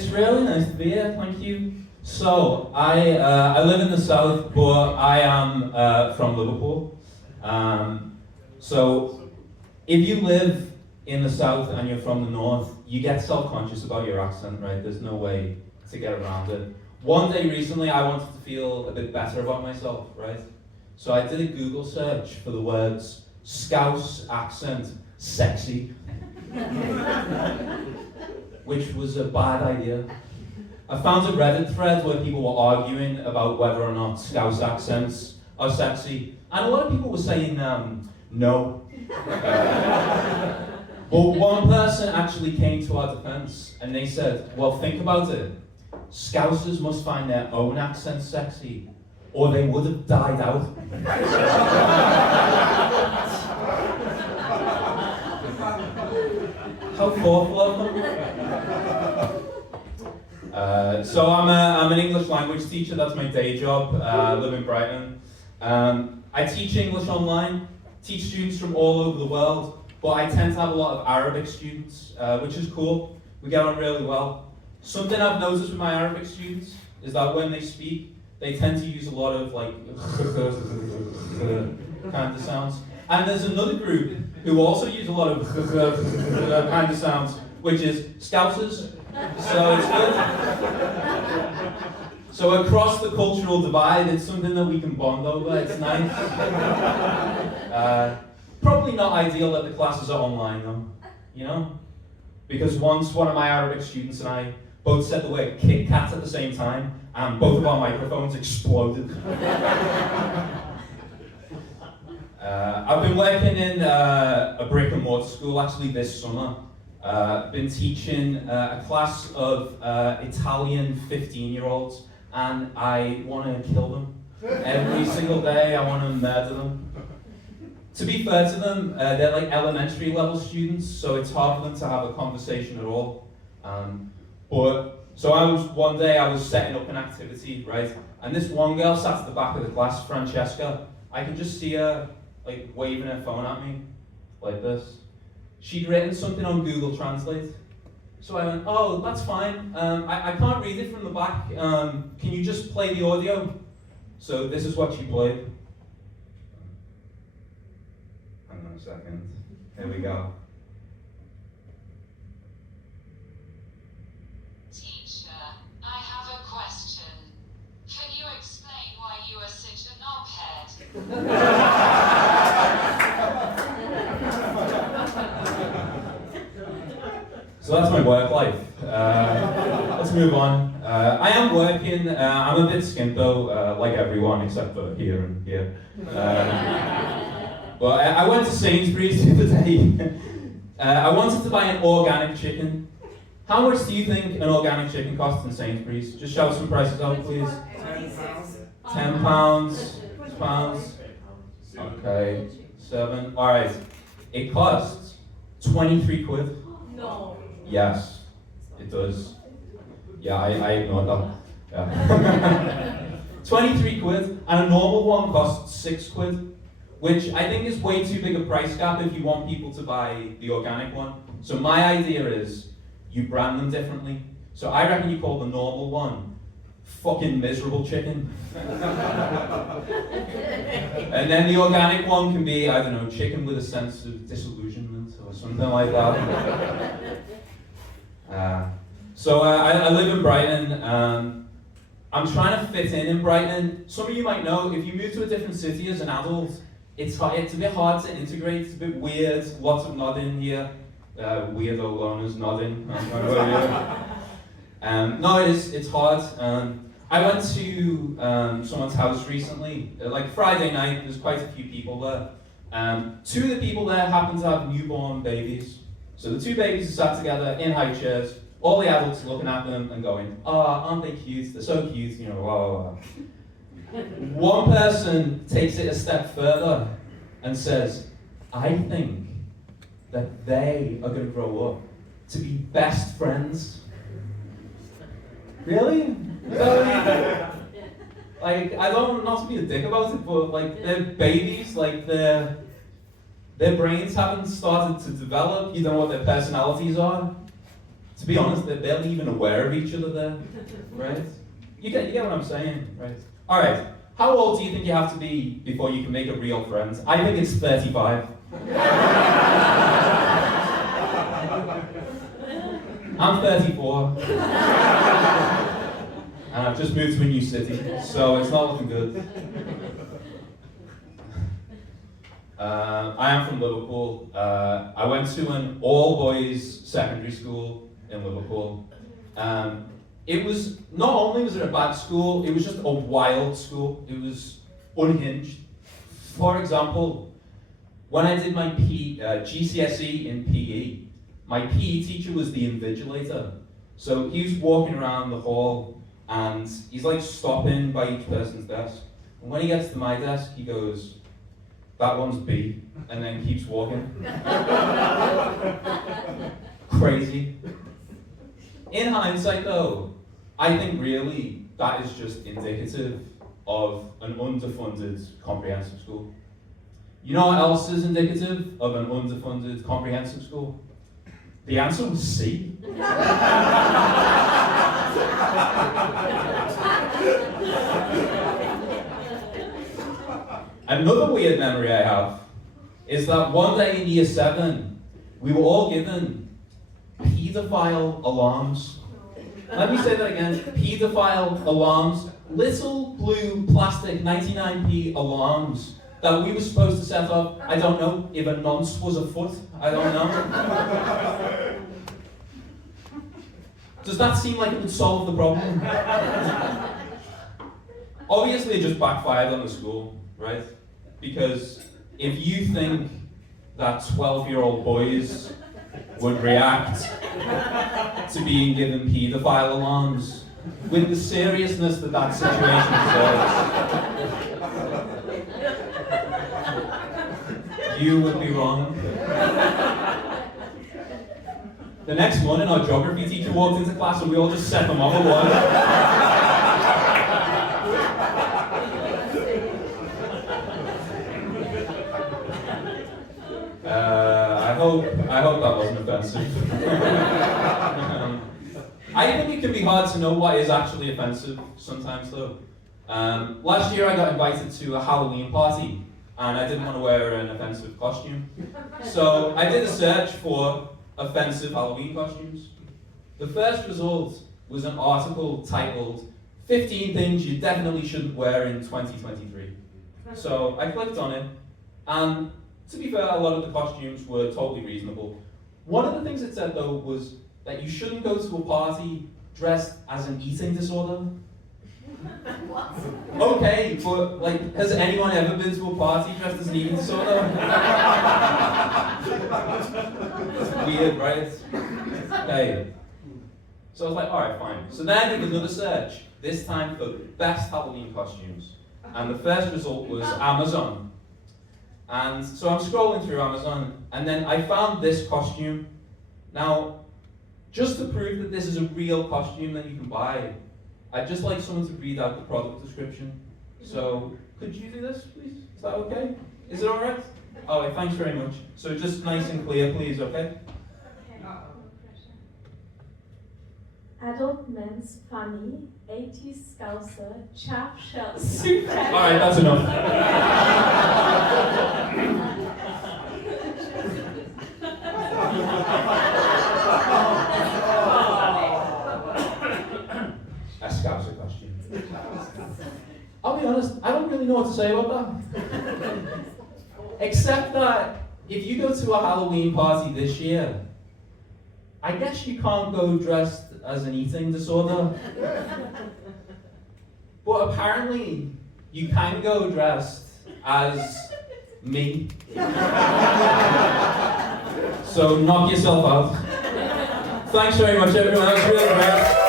It's really nice to be here, thank you. So, I live in the south, but I am from Liverpool. So, if you live in the south and you're from the north, you get self-conscious about your accent, right? There's no way to get around it. One day recently, I wanted to feel a bit better about myself, right? So I did a Google search for the words Scouse accent sexy, which was a bad idea. I found a Reddit thread where people were arguing about whether or not Scouse accents are sexy, and a lot of people were saying no. But one person actually came to our defense, and they said, well, think about it. Scousers must find their own accent sexy, or they would have died out. How thoughtful of them. So I'm an English language teacher, that's my day job. I live in Brighton. I teach English online, teach students from all over the world, but I tend to have a lot of Arabic students, which is cool. We get on really well. Something I've noticed with my Arabic students is that when they speak, they tend to use a lot of like kind of sounds. And there's another group who also use a lot of kind of sounds, which is Scousers. So it's good. So across the cultural divide, it's something that we can bond over. It's nice. Probably not ideal that the classes are online though, you know? Because once one of my Arabic students and I both said the word Kit Kat at the same time, and both of our microphones exploded. I've been working in a brick and mortar school actually this summer. Been teaching a class of Italian 15-year-olds, and I want to kill them. Every single day I want to murder them. To be fair to them, they're like elementary level students, so it's hard for them to have a conversation at all. One day I was setting up an activity, right? And this one girl sat at the back of the class, Francesca. I could just see her like waving her phone at me, like this. She'd written something on Google Translate. So I went, oh, that's fine. I can't read it from the back. Can you just play the audio? So this is what she played. Hang on a second. Here we go. Teacher, I have a question. Can you explain why you are such a knobhead? So that's my work life. Let's move on. I am working. I'm a bit skint though, like everyone except for here and here. But I went to Sainsbury's the other day. I wanted to buy an organic chicken. How much do you think an organic chicken costs in Sainsbury's? Just shout some prices out, please. £10. £6. Okay, 7. All right. It costs 23 quid. No. Yes, it does. Yeah, I ignored that. Yeah. 23 quid, and a normal one costs 6 quid, which I think is way too big a price gap if you want people to buy the organic one. So my idea is you brand them differently. So I reckon you call the normal one fucking miserable chicken. And then the organic one can be, I don't know, chicken with a sense of disillusionment or something like that. I live in Brighton. I'm trying to fit in Brighton. Some of you might know, if you move to a different city as an adult, it's a bit hard to integrate, it's a bit weird, lots of nodding here. Weirdo loners nodding. No, it's hard. I went to someone's house recently, like Friday night, there's quite a few people there. 2 of the people there happen to have newborn babies. So the 2 babies are sat together in high chairs, all the adults looking at them and going, oh, aren't they cute? They're so cute, you know, blah, blah, blah. One person takes it a step further and says, I think that they are going to grow up to be best friends. Really? Like, I don't, not to be a dick about it, but like, they're babies, like their brains haven't started to develop, you don't know what their personalities are. to be honest, they're barely even aware of each other there, right? You get what I'm saying, right? All right, how old do you think you have to be before you can make a real friend? I think it's 35. I'm 34. And I've just moved to a new city, so it's not looking good. I am from Liverpool. I went to an all-boys secondary school in Liverpool. It was, not only was it a bad school, it was just a wild school. It was unhinged. For example, when I did my GCSE in PE, my PE teacher was the invigilator. So he was walking around the hall and he's like stopping by each person's desk. And when he gets to my desk, he goes, "That one's B," and then keeps walking. Crazy. In hindsight though, I think really that is just indicative of an underfunded comprehensive school. You know what else is indicative of an underfunded comprehensive school? The answer was C. Another weird memory I have is that one day in year 7, we were all given paedophile alarms. Let me say that again, paedophile alarms. Little blue plastic 99p alarms that we were supposed to set up. I don't know if a nonce was afoot. I don't know. Does that seem like it would solve the problem? Obviously it just backfired on the school, right? Because if you think that 12-year-old boys would react to being given paedophile alarms with the seriousness that that situation deserves, you would be wrong. The next morning, our geography teacher walked into class and we all just set them off at once. I hope that wasn't offensive. I think it can be hard to know what is actually offensive sometimes though. Last year I got invited to a Halloween party and I didn't want to wear an offensive costume. So I did a search for offensive Halloween costumes. The first result was an article titled 15 Things You Definitely Shouldn't Wear in 2023. So I clicked on it, and to be fair, a lot of the costumes were totally reasonable. One of the things it said though was that you shouldn't go to a party dressed as an eating disorder. What? Okay, but like, has anyone ever been to a party dressed as an eating disorder? Weird, right? Okay. So I was like, alright, fine. So then I did another search, this time for best Halloween costumes. And the first result was Amazon. And so I'm scrolling through Amazon, and then I found this costume. Now, just to prove that this is a real costume that you can buy, I'd just like someone to read out the product description. So, could you do this, please? Is that okay? Is it alright? Oh, thanks very much. So just nice and clear, please, okay? Adult men's funny, 80s scouser, chaff shell soup. Alright, that's enough. A scouser costume. I'll be honest, I don't really know what to say about that. Except that if you go to a Halloween party this year, I guess you can't go dressed as an eating disorder. But apparently, you can go dressed as me. So knock yourself out. Thanks very much, everyone. That was really great.